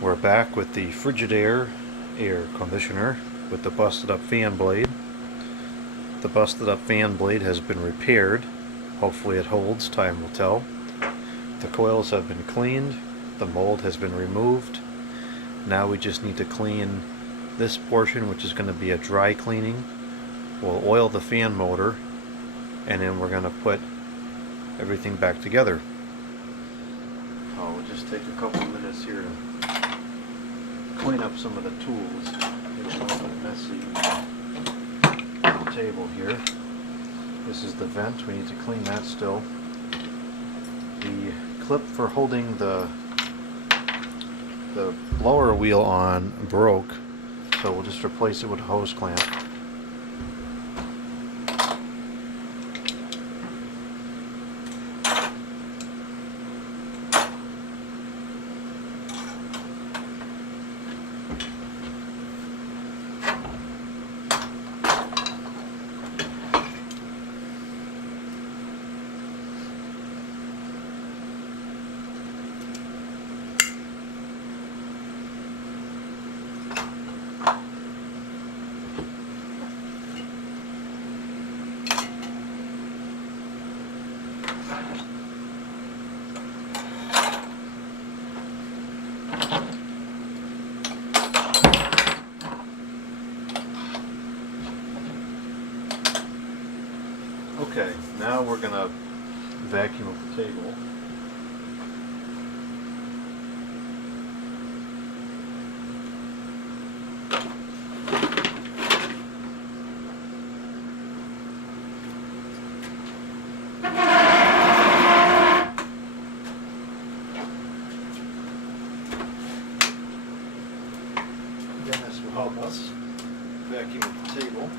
We're back with the Frigidaire air conditioner with the busted up fan blade. The busted up fan blade has been repaired. Hopefully it holds, time will tell. The coils have been cleaned, the mold has been removed. Now we just need to clean this portion, which is going to be a dry cleaning. We'll oil the fan motor, and then we're going to put everything back together. We'll just take a couple minutes here to clean up some of the tools. Get a little bit messy on the table here. This is the vent, we need to clean that still. The clip for holding the blower wheel on broke, so we'll just replace it with a hose clamp. Okay, now we're going to vacuum up the table. Again, this will help us vacuum up the table.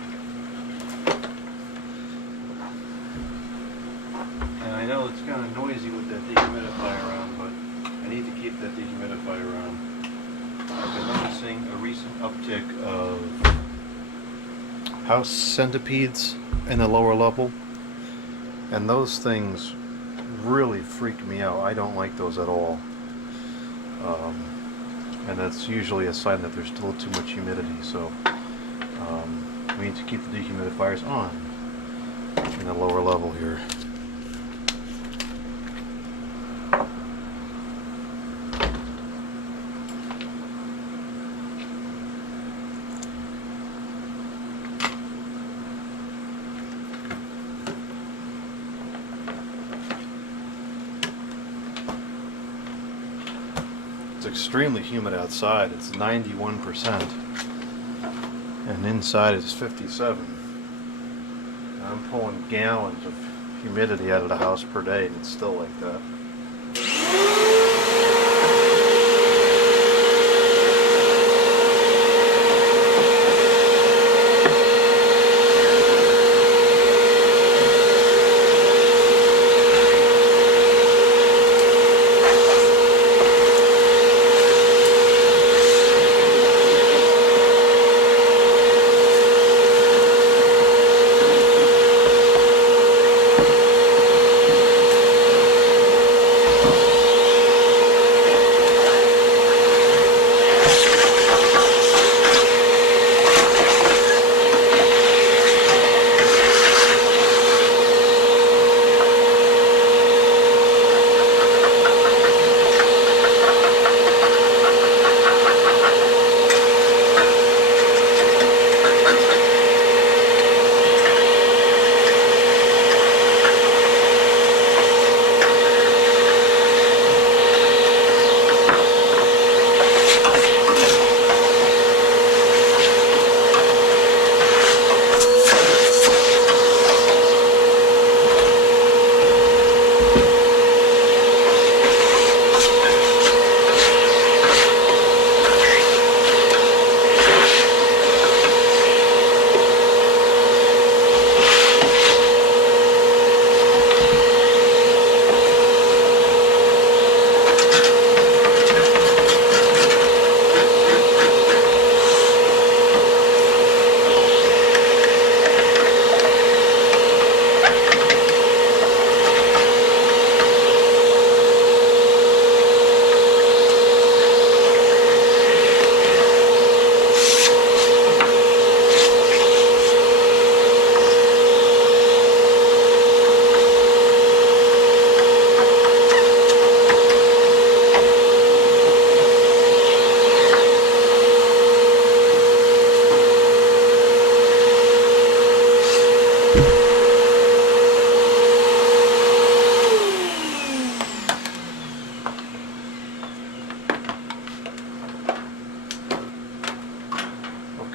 And I know it's kind of noisy with that dehumidifier on, but I need to keep that dehumidifier on. I've been noticing a recent uptick of house centipedes in the lower level, and those things really freak me out. I don't like those at all. And that's usually a sign that there's still too much humidity, so we need to keep the dehumidifiers on in the lower level here. It's extremely humid outside. It's 91%, and inside it's 57. I'm pulling gallons of humidity out of the house per day, and it's still like that.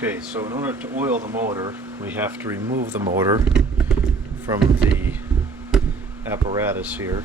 Okay, so in order to oil the motor, we have to remove the motor from the apparatus here.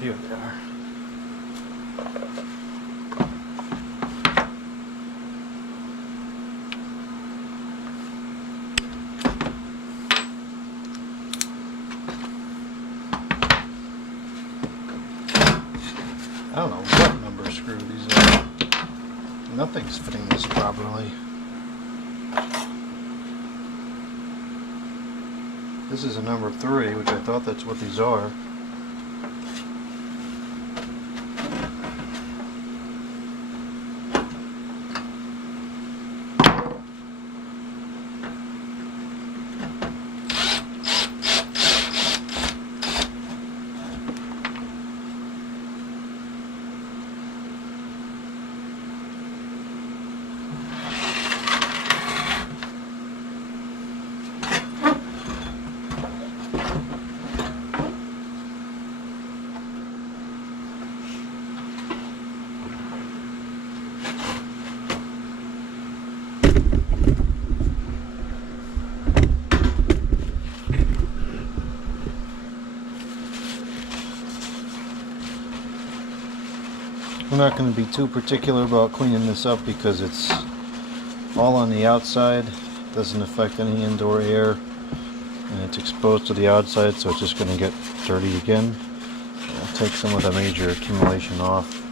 Here they are. I don't know what number screw these are. Nothing's fitting this properly. This is a number 3, which I thought that's what these are. We're not going to be too particular about cleaning this up because it's all on the outside, doesn't affect any indoor air, and it's exposed to the outside, so it's just going to get dirty again. I'll take some of the major accumulation off.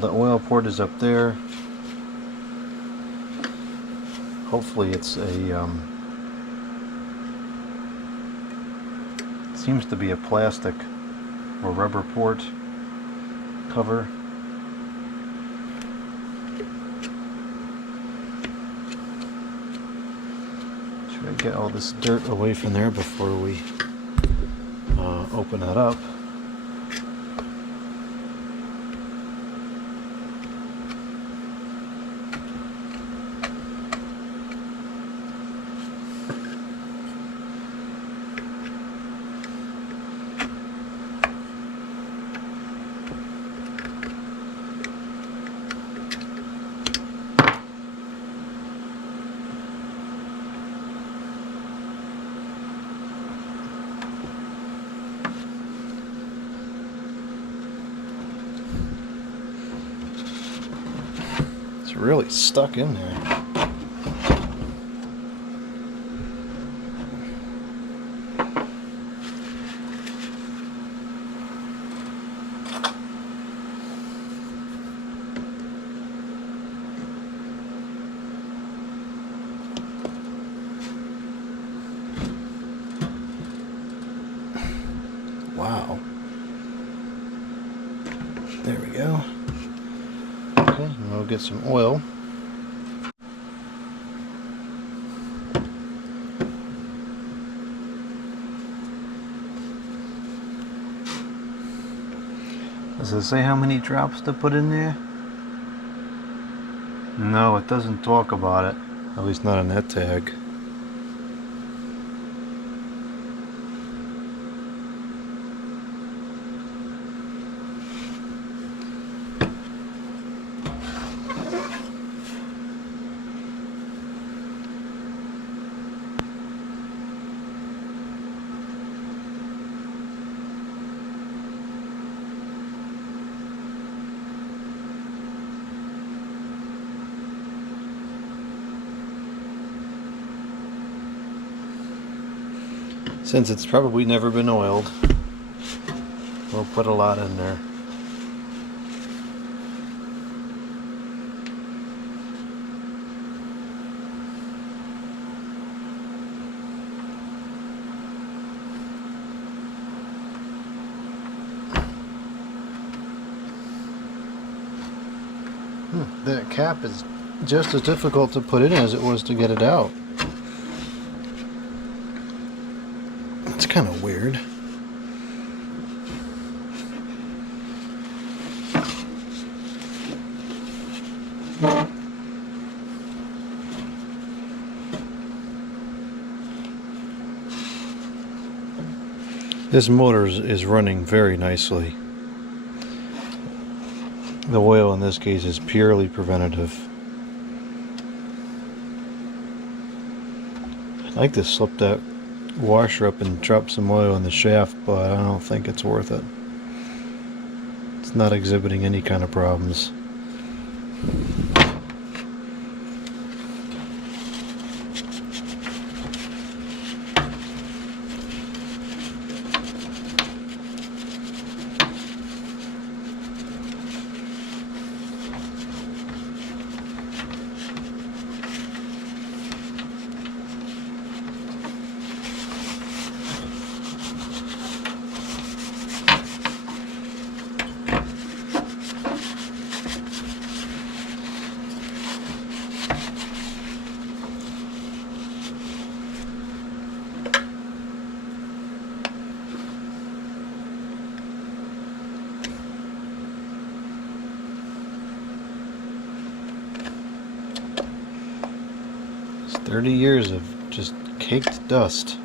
The oil port is up there. Hopefully it's a seems to be a plastic or rubber port cover. Try to get all this dirt away from there before we open that up. Really stuck in there. Wow. There we go. Okay, and we'll get some oil. Does it say how many drops to put in there? No, it doesn't talk about it. At least not on that tag. Since it's probably never been oiled, We'll put a lot in there. That cap is just as difficult to put in as it was to get it out. It's kind of weird. This motor is running very nicely. The oil in this case is purely preventative. I'd like to slip that washer up and drop some oil in the shaft, but I don't think it's worth it. It's not exhibiting any kind of problems. It's 30 years of just caked dust.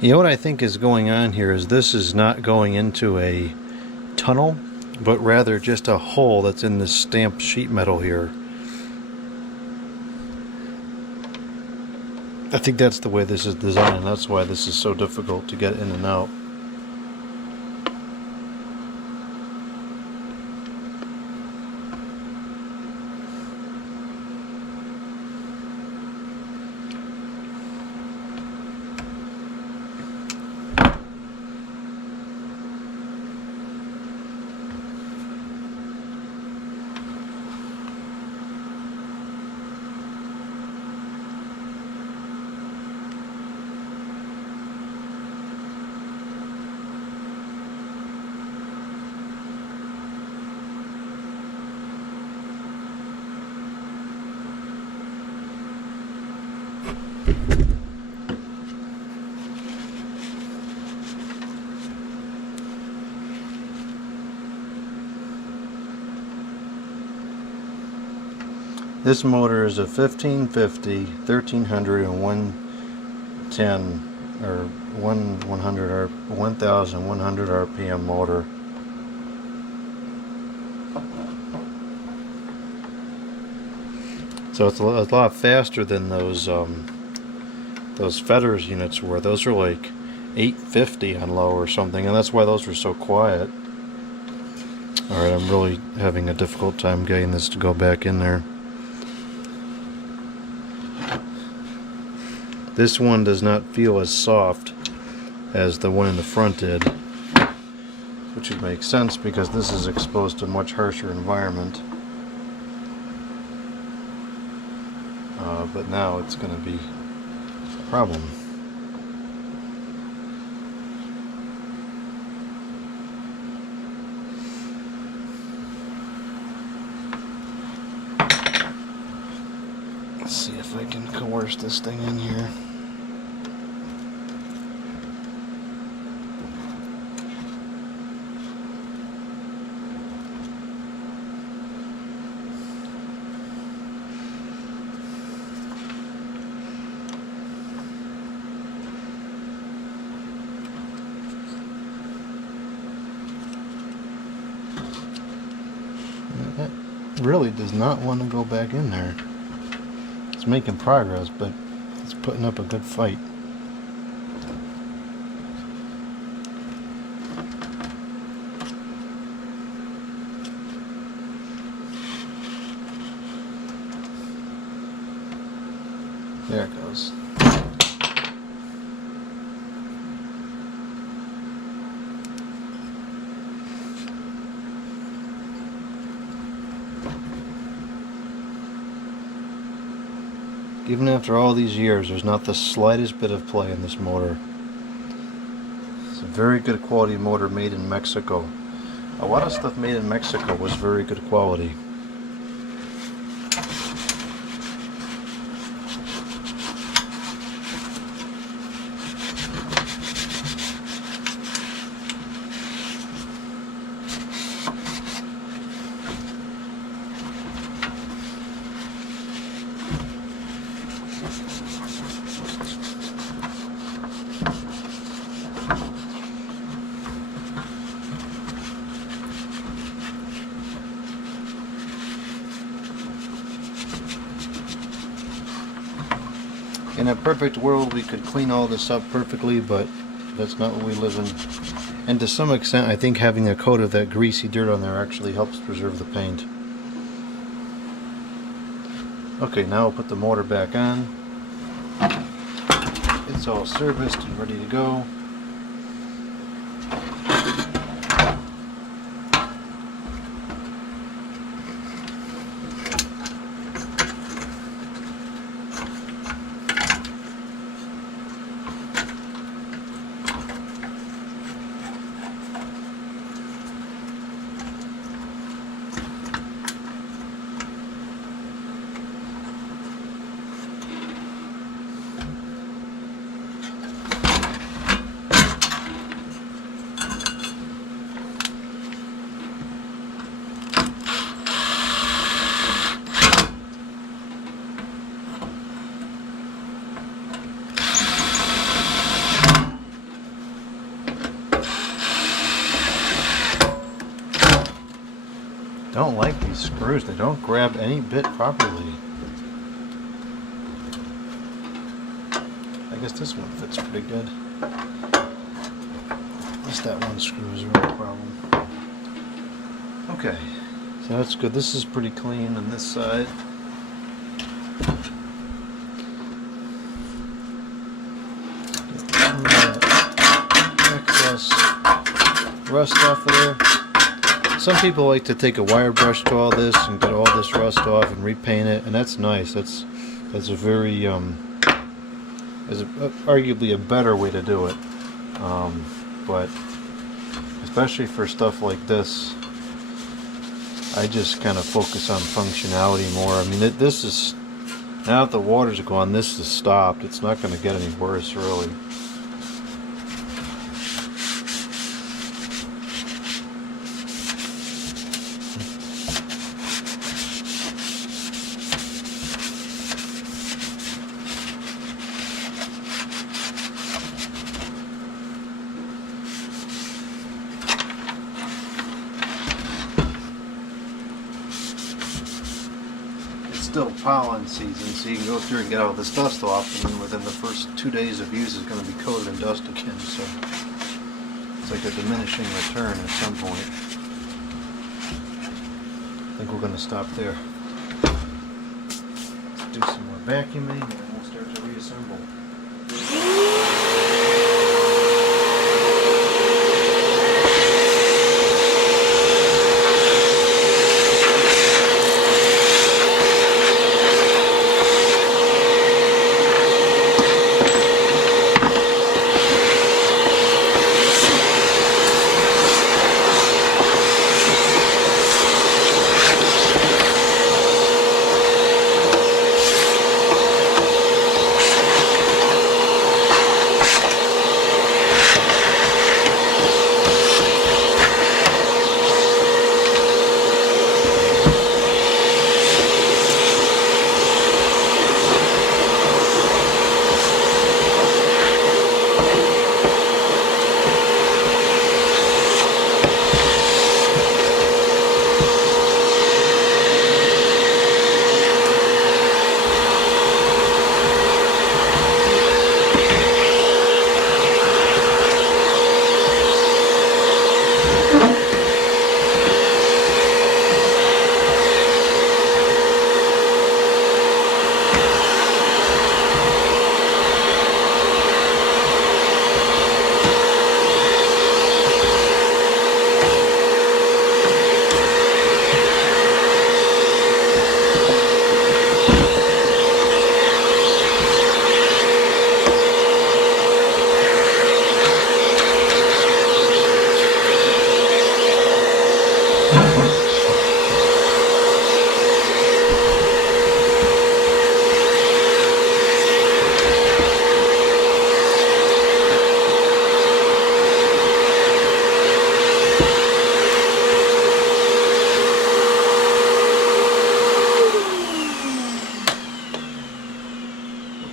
You know what I think is going on here is this is not going into a tunnel, but rather just a hole that's in this stamped sheet metal here. I think that's the way this is designed, and that's why this is so difficult to get in and out. This motor is a 1550, 1300, and 110 or 1100 or 1100 RPM motor. So it's a lot faster than those Fetters units were. Those are like 850 on low or something, and that's why those were so quiet. Alright, I'm really having a difficult time getting this to go back in there. This one does not feel as soft as the one in the front did, which would make sense because this is exposed to a much harsher environment. But now it's going to be a problem. Let's see if I can coerce this thing in here. really does not want to go back in there. It's making progress, but it's putting up a good fight. There it goes. Even after all these years, there's not the slightest bit of play in this motor. It's a very good quality motor made in Mexico. A lot of stuff made in Mexico was very good quality. In a perfect world, we could clean all this up perfectly, but that's not what we live in. And to some extent, I think having a coat of that greasy dirt on there actually helps preserve the paint. Okay, now we'll put the motor back on. It's all serviced and ready to go. Don't like these screws. They don't grab any bit properly. I guess this one fits pretty good. At least that one screw is a real problem. Okay, so that's good. This is pretty clean on this side. Get some of that excess rust off of there. Some people like to take a wire brush to all this and get all this rust off and repaint it, and that's nice. That's a very arguably a better way to do it. But especially for stuff like this, I just kind of focus on functionality more. I mean, this is, now that the water's gone, this is stopped. It's not going to get any worse, really. Still pollen season, so you can go through and get all this dust off, and then within the first 2 days of use it's going to be coated in dust again, so it's like a diminishing return at some point. I think we're going to stop there. Let's do some more vacuuming and then we'll start to reassemble.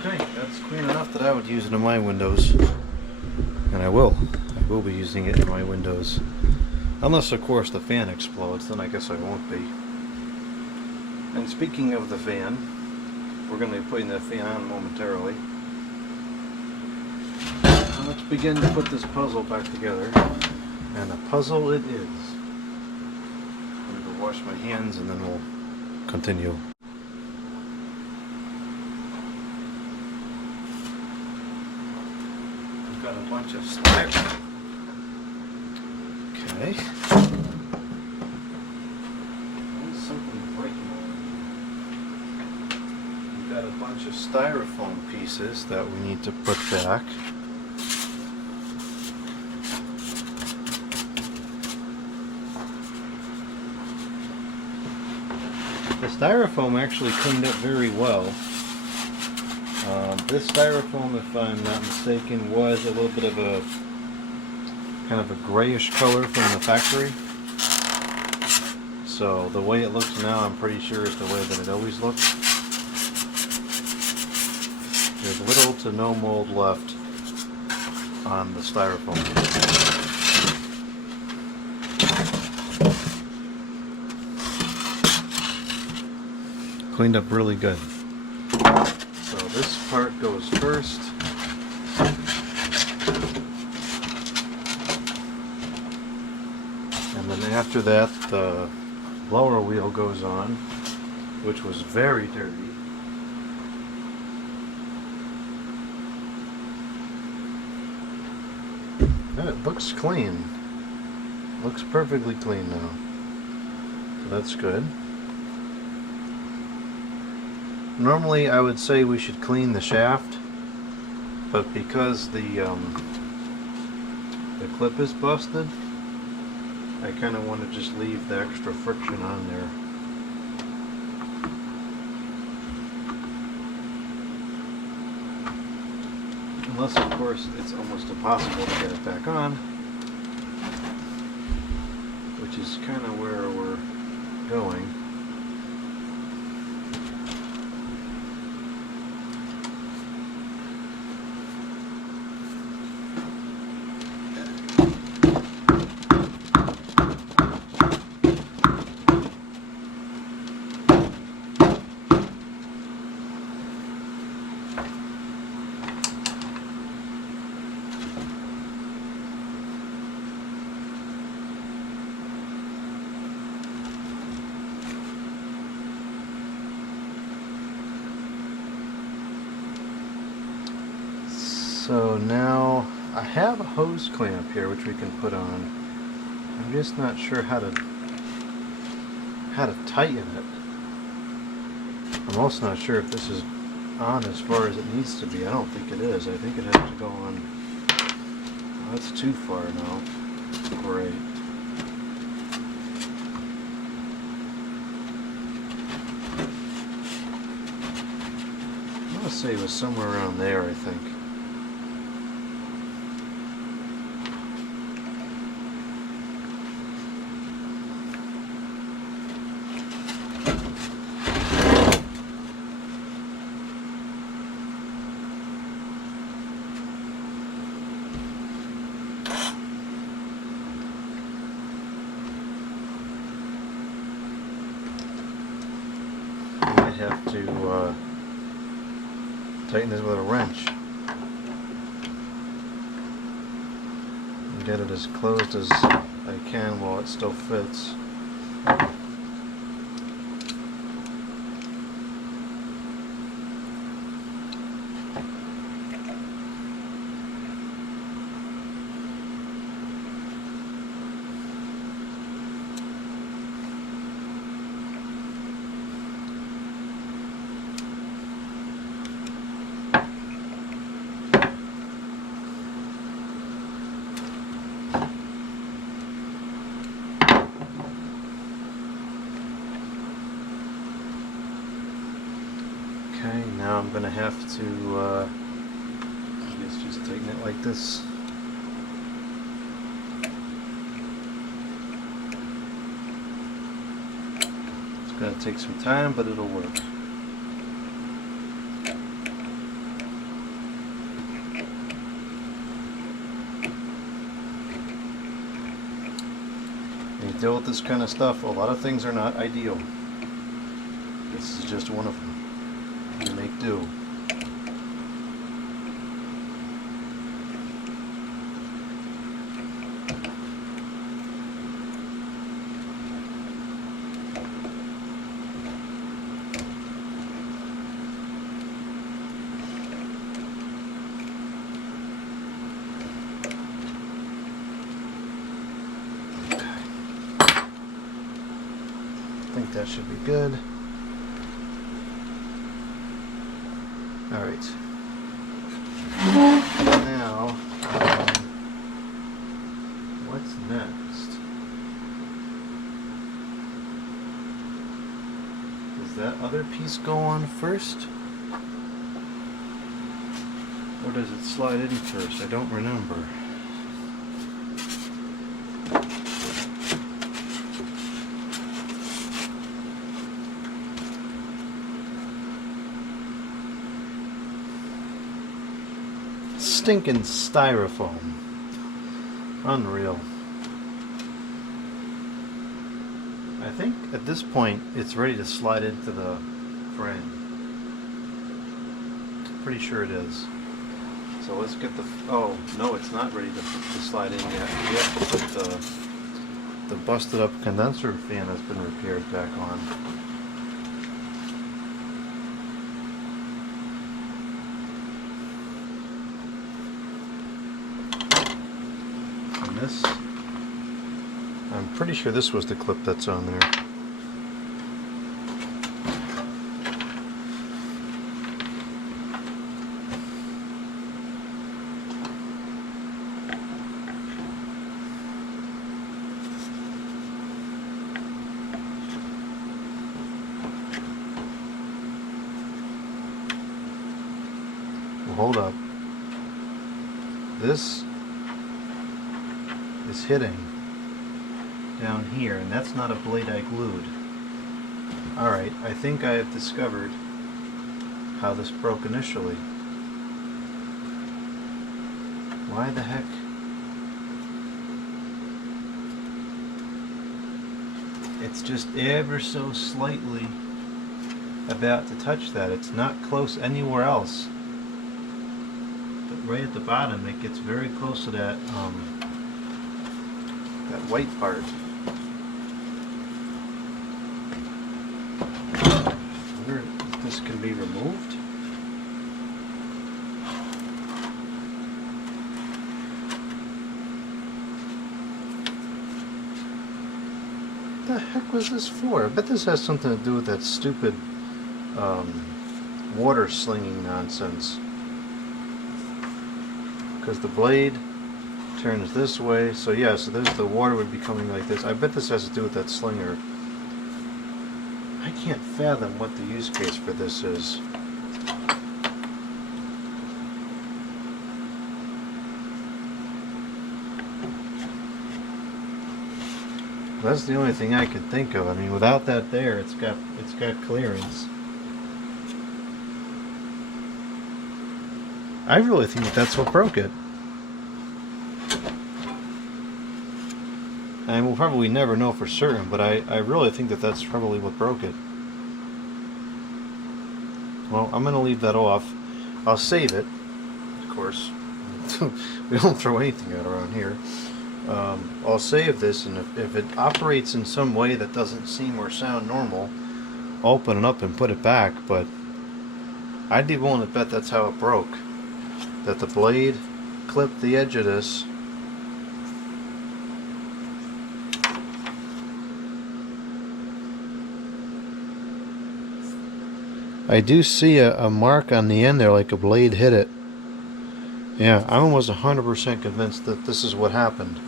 Okay, that's clean enough that I would use it in my windows. And I will be using it in my windows. Unless, of course, the fan explodes, then I guess I won't be. And speaking of the fan, we're going to be putting that fan on momentarily. And let's begin to put this puzzle back together. And a puzzle it is. I'm going to go wash my hands and then we'll continue. I've got a bunch of styrofoam. Okay. There's something breaking over here. We've got a bunch of styrofoam pieces that we need to put back. The styrofoam actually cleaned up very well. This styrofoam, if I'm not mistaken, was a little bit of a kind of a grayish color from the factory. So the way it looks now, I'm pretty sure is the way that it always looked. There's little to no mold left on the styrofoam. Cleaned up really good. So this part goes first. And then after that, the blower wheel goes on, which was very dirty. And it looks clean. Looks perfectly clean now. So that's good. Normally I would say we should clean the shaft, but because the clip is busted, I kind of want to just leave the extra friction on there. Unless, of course, it's almost impossible to get it back on, which is kind of where we're going. So now I have a hose clamp here which we can put on. I'm just not sure how to tighten it. I'm also not sure if this is on as far as it needs to be. I don't think it is. I think it has to go on. Oh, that's too far now. Great. I want to say it was somewhere around there, I think. Have to tighten this with a wrench and get it as closed as I can while it still fits. Okay, now I'm going to have to, I guess just tighten it like this. It's going to take some time, but it'll work. deal with this kind of stuff, a lot of things are not ideal. This is just one of them. You make do. I think that should be good. Alright. Now, what's next? Does that other piece go on first? Or does it slide in first? I don't remember. Stinking styrofoam. Unreal. I think at this point it's ready to slide into the frame. Pretty sure it is. So let's get the... oh, no, it's not ready to slide in yet. We have to put the busted up condenser fan that's been repaired back on. This, I'm pretty sure this was the clip that's on there. Well, hold up. This is hitting down here, and that's not a blade I glued. Alright, I think I have discovered how this broke initially. Why the heck? It's just ever so slightly about to touch that. It's not close anywhere else. But right at the bottom it gets very close to that that white part. I wonder if this can be removed. What the heck was this for? I bet this has something to do with that stupid water slinging nonsense. Because the blade turns this way, so yeah, so there's the water would be coming like this. I bet this has to do with that slinger. I can't fathom what the use case for this is. That's the only thing I could think of. I mean, without that there, it's got clearance. I really think that that's what broke it. And we'll probably never know for certain, but I really think that that's probably what broke it. Well, I'm going to leave that off. I'll save it, of course. We don't throw anything out around here. I'll save this, and if it operates in some way that doesn't seem or sound normal, I'll open it up and put it back, but I'd be willing to bet that's how it broke. That the blade clipped the edge of this. I do see a mark on the end there, like a blade hit it. Yeah, I'm almost 100% convinced that this is what happened.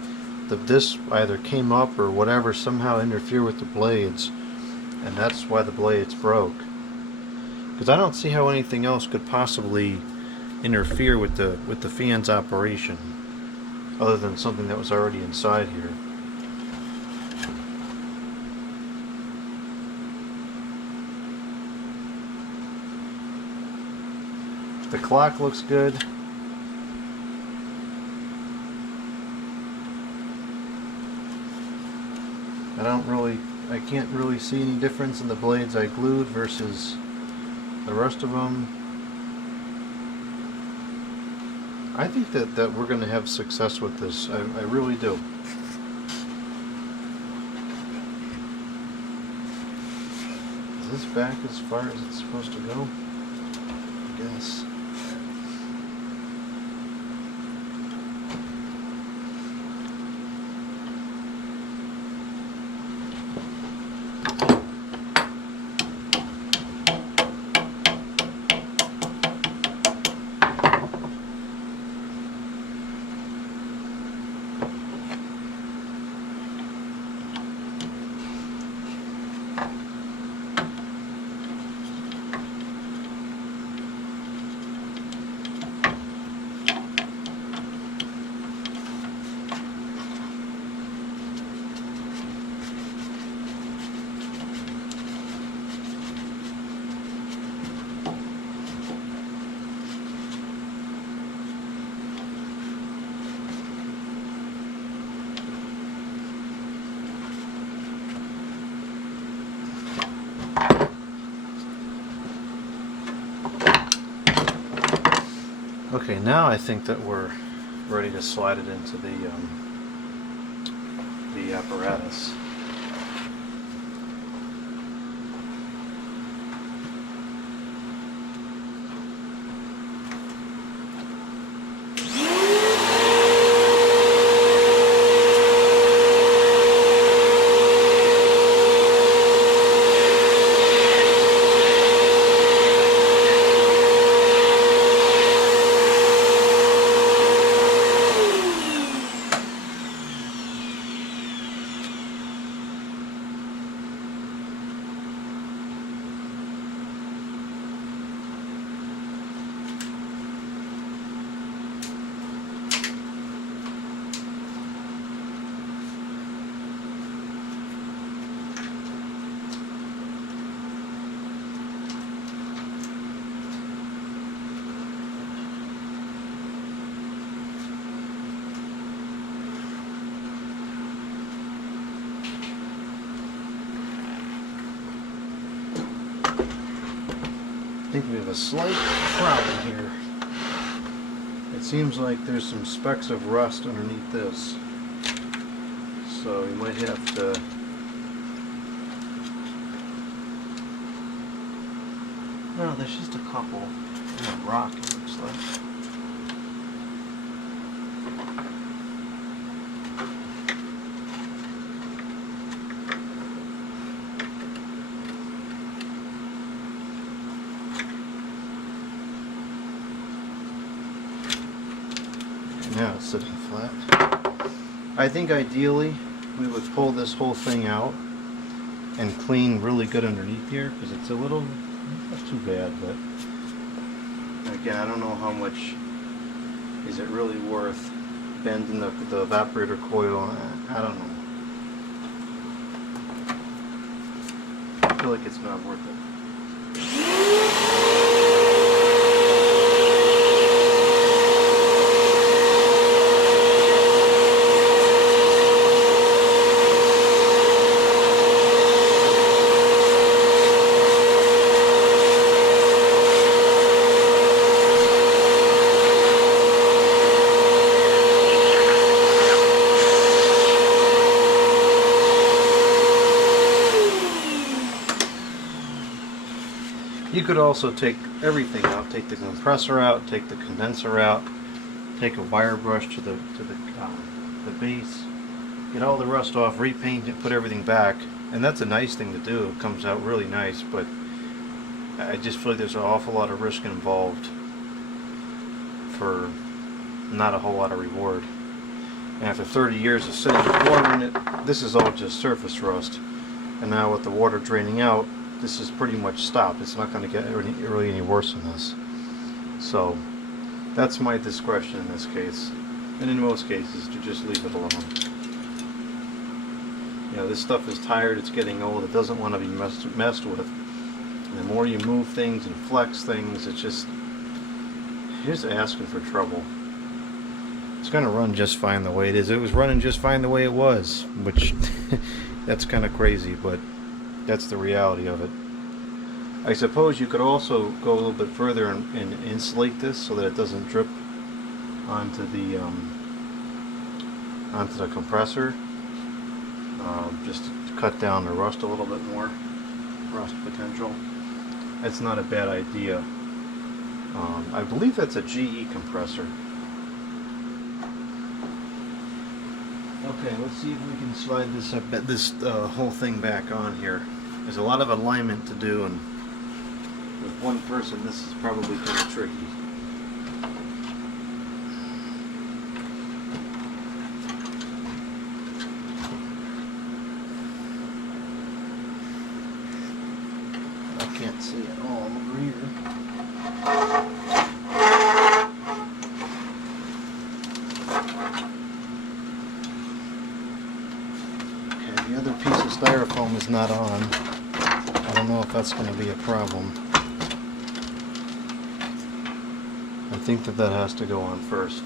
That this either came up or whatever somehow interfered with the blades, and that's why the blades broke. Because I don't see how anything else could possibly interfere with the fan's operation, other than something that was already inside here. The clock looks good. I can't really see any difference in the blades I glued versus the rest of them. I think that we're going to have success with this. I really do. Is this back as far as it's supposed to go? I guess. Okay, now I think that we're ready to slide it into the apparatus. I think we have a slight problem here. It seems like there's some specks of rust underneath this. So you might have to no, there's just a couple in a rock, it looks like. Now it's sitting flat. I think ideally we would pull this whole thing out and clean really good underneath here, because it's a little, not too bad, but again, I don't know how much is it really worth bending the evaporator coil. I don't know. I feel like it's not worth it. You could also take everything out, take the compressor out, take the condenser out, take a wire brush to the base, get all the rust off, repaint it, put everything back, and that's a nice thing to do. It comes out really nice, but I just feel like there's an awful lot of risk involved for not a whole lot of reward. And after 30 years of sitting and warming it, this is all just surface rust, and now with the water draining out, this is pretty much stopped. It's not going to get really any worse than this. So that's my discretion in this case, and in most cases to just leave it alone. You know, this stuff is tired, it's getting old, it doesn't want to be messed with. And the more you move things and flex things, it's just, you're just asking for trouble. It's going to run just fine the way it is. It was running just fine the way it was, which That's kind of crazy, but that's the reality of it. I suppose you could also go a little bit further and insulate this so that it doesn't drip onto the compressor, just to cut down the rust a little bit more, rust potential. That's not a bad idea. I believe that's a GE compressor. Okay, let's see if we can slide this whole thing back on here. There's a lot of alignment to do, and with one person this is probably kind of tricky. I can't see it all over here. Okay, the other piece of styrofoam is not on. I don't know if that's going to be a problem. I think that has to go on first.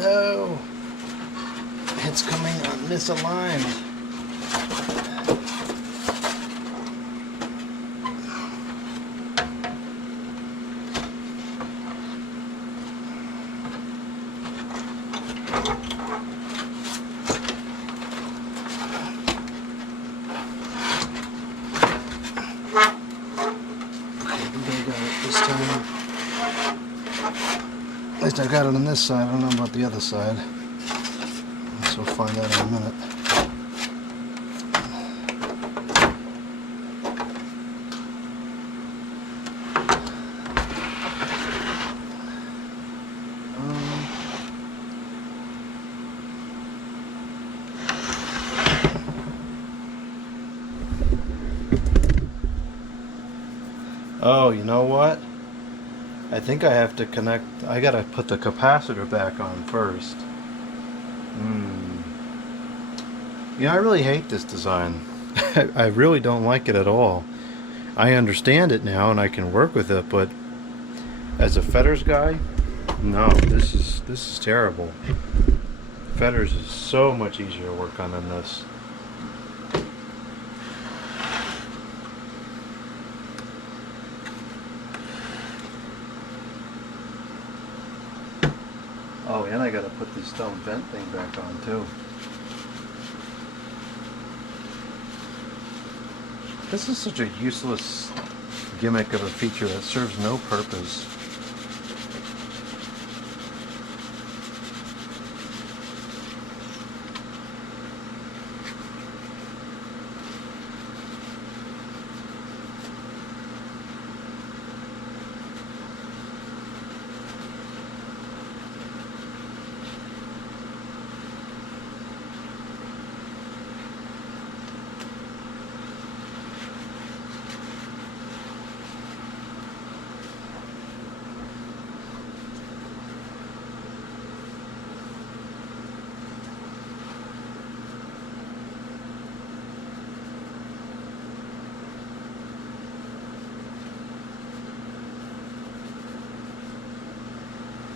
No, it's coming misaligned. At least I got it on this side. I don't know about the other side. So we'll find out in a minute. Oh, you know what? I think I have to connect. I gotta put the capacitor back on first. Yeah, I really hate this design. I really don't like it at all. I understand it now and I can work with it, but as a fetters guy, no, this is terrible. Fetters is so much easier to work on than this. Oh, and I gotta put this stone vent thing back on too. This is such a useless gimmick of a feature that serves no purpose.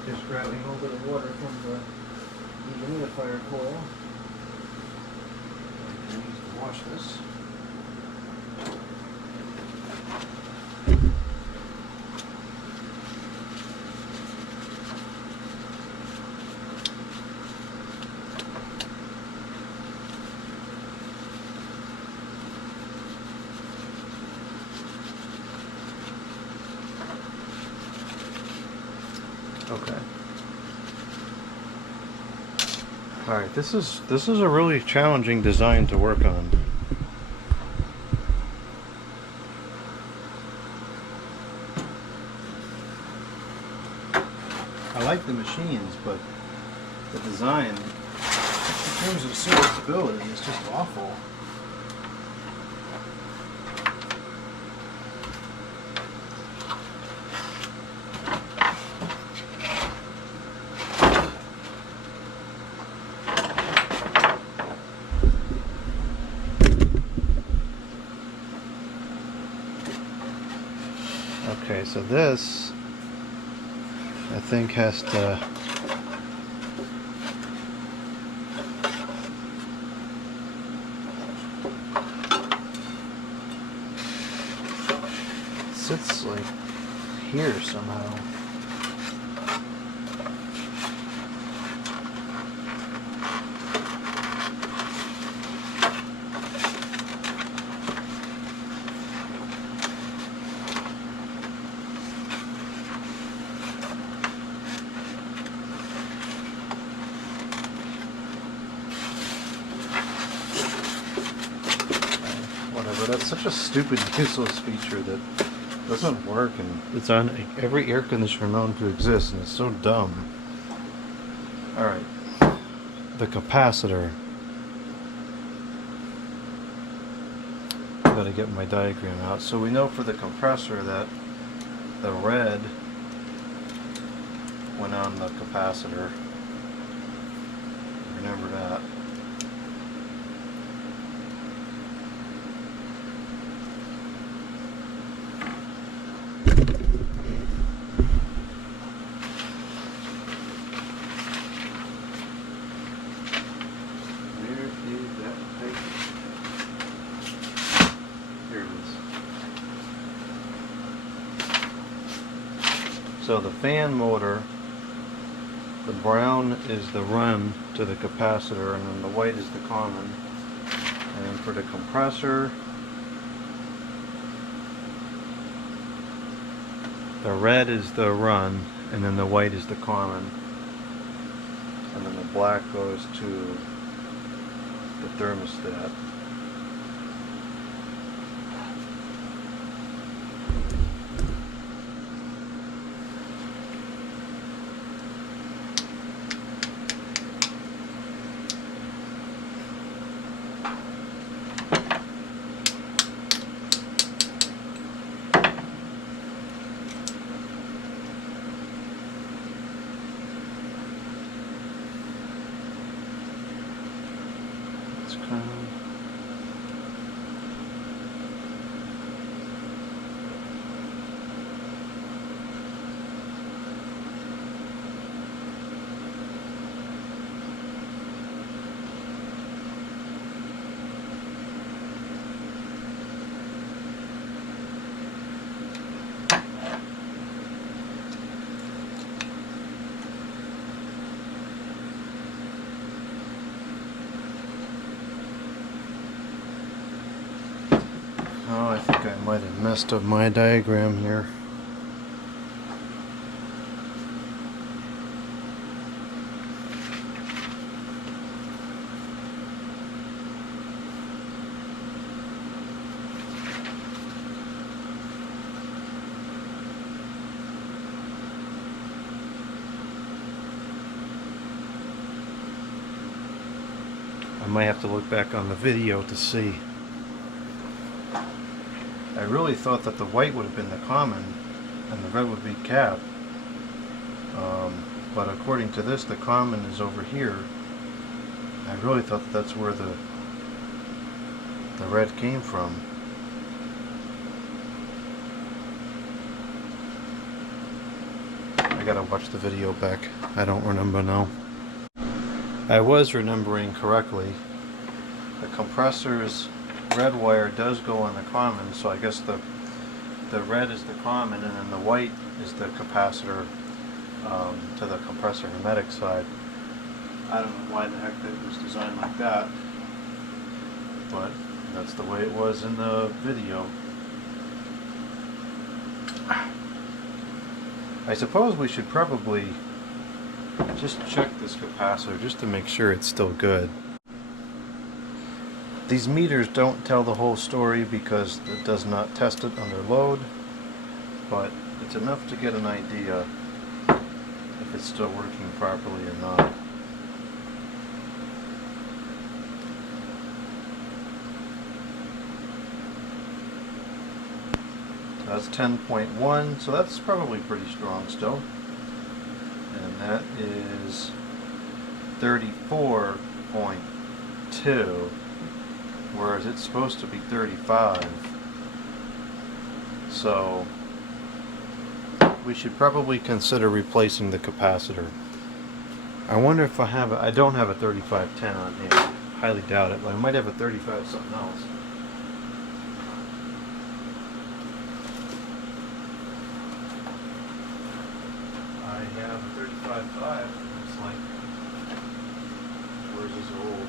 Just grabbing a little bit of water from the humidifier coil. I can use to wash this. Okay. All right, this is a really challenging design to work on. like the machines, but the design, in terms of serviceability, is just awful. Okay, so this, I think, has to sits like here somehow. Whatever, that's such a stupid, useless feature that doesn't work, and it's on every air conditioner known to exist, and it's so dumb. Alright, the capacitor. Gotta get my diagram out. So we know for the compressor that the red went on the capacitor. Remember that. So the fan motor, the brown is the run to the capacitor, and then the white is the common. And then for the compressor, the red is the run, and then the white is the common. And then the black goes to the thermostat. Oh, I think I might have messed up my diagram here. I might have to look back on the video to see. I really thought that the white would have been the common and the red would be cap. But according to this, the common is over here. I really thought that that's where the red came from. I gotta watch the video back. I don't remember now. I was remembering correctly. The compressor's red wire does go on the common, so I guess the red is the common, and then the white is the capacitor to the compressor hermetic side. I don't know why the heck it was designed like that, but that's the way it was in the video. I suppose we should probably just check this capacitor just to make sure it's still good. These meters don't tell the whole story because it does not test it under load, but it's enough to get an idea. if it's still working properly or not. That's 10.1, so that's probably pretty strong still. And that is 34.2, whereas it's supposed to be 35. So we should probably consider replacing the capacitor. I wonder if I don't have a 3510 on here. Highly doubt it, but I might have a 35 something else. I have a 35.5, looks like. Where's this old?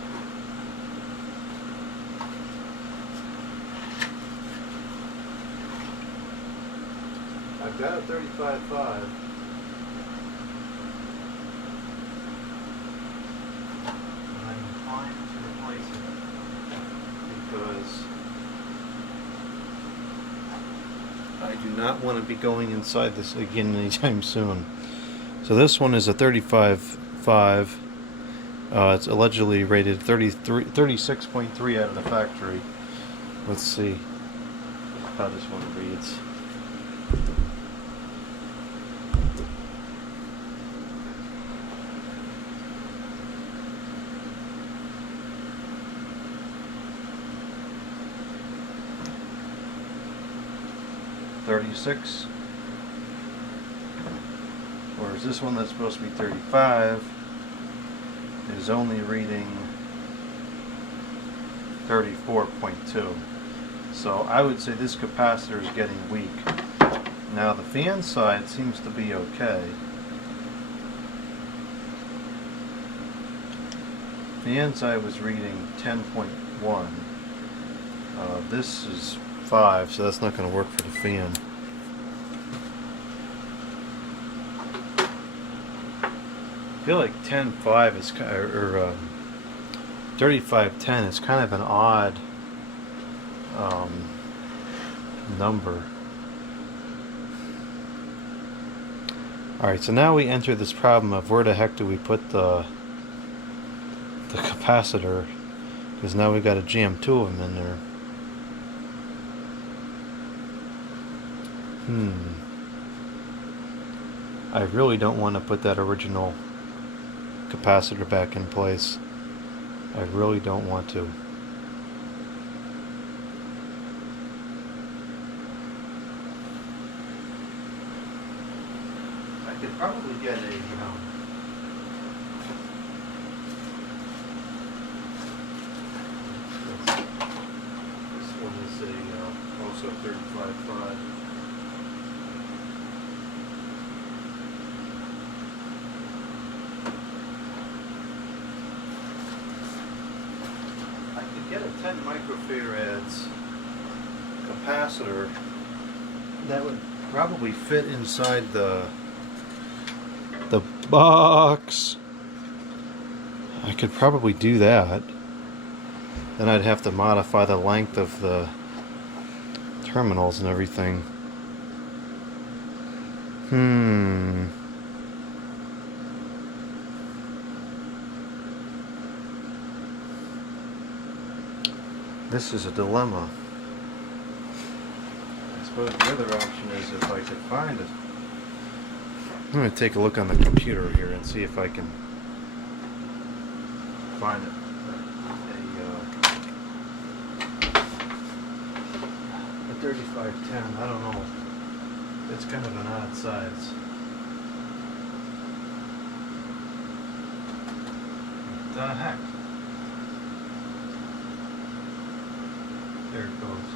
I've got a 35.5. I'm inclined to replace it because I do not want to be going inside this again anytime soon. So this one is a 35.5. It's allegedly rated 36.3 out of the factory. Let's see how this one reads. .36, whereas this one that's supposed to be 35 is only reading 34.2. So I would say this capacitor is getting weak. Now the fan side seems to be okay. Fan side was reading 10.1. This is 5, so that's not going to work for the fan. I feel like 10.5 is kind of, or 35.10 is kind of an odd number. Alright, so now we enter this problem of where the heck do we put the capacitor, because now we got to jam 2 of them in there. I really don't want to put that original capacitor back in place. I really don't want to. I could probably get a this one is a also 35.5. Get a 10 microfarads capacitor that would probably fit inside the box. I could probably do that. Then I'd have to modify the length of the terminals and everything. This is a dilemma. I suppose the other option is if I could find it. I'm going to take a look on the computer here and see if I can find it. A 3510, I don't know. It's kind of an odd size. What the heck? There it goes.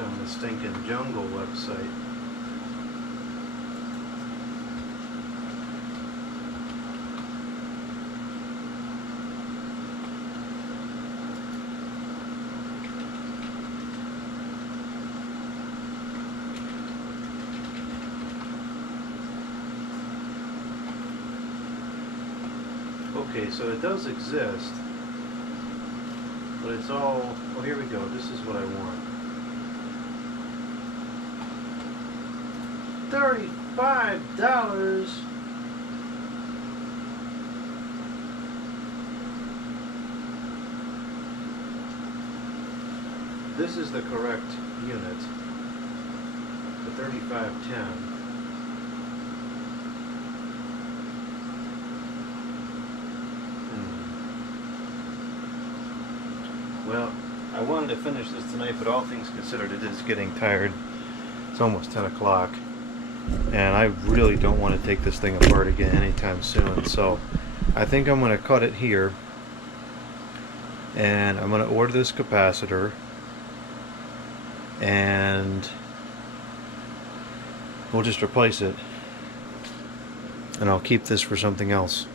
On the Stinking Jungle website. Okay, so it does exist, but it's all, oh, here we go, this is what I want. $35. This is the correct unit, the 3510. Well, I wanted to finish this tonight, but all things considered, it is getting tired. It's almost 10 o'clock, and I really don't want to take this thing apart again anytime soon, so I think I'm going to cut it here, and I'm going to order this capacitor, and we'll just replace it, and I'll keep this for something else.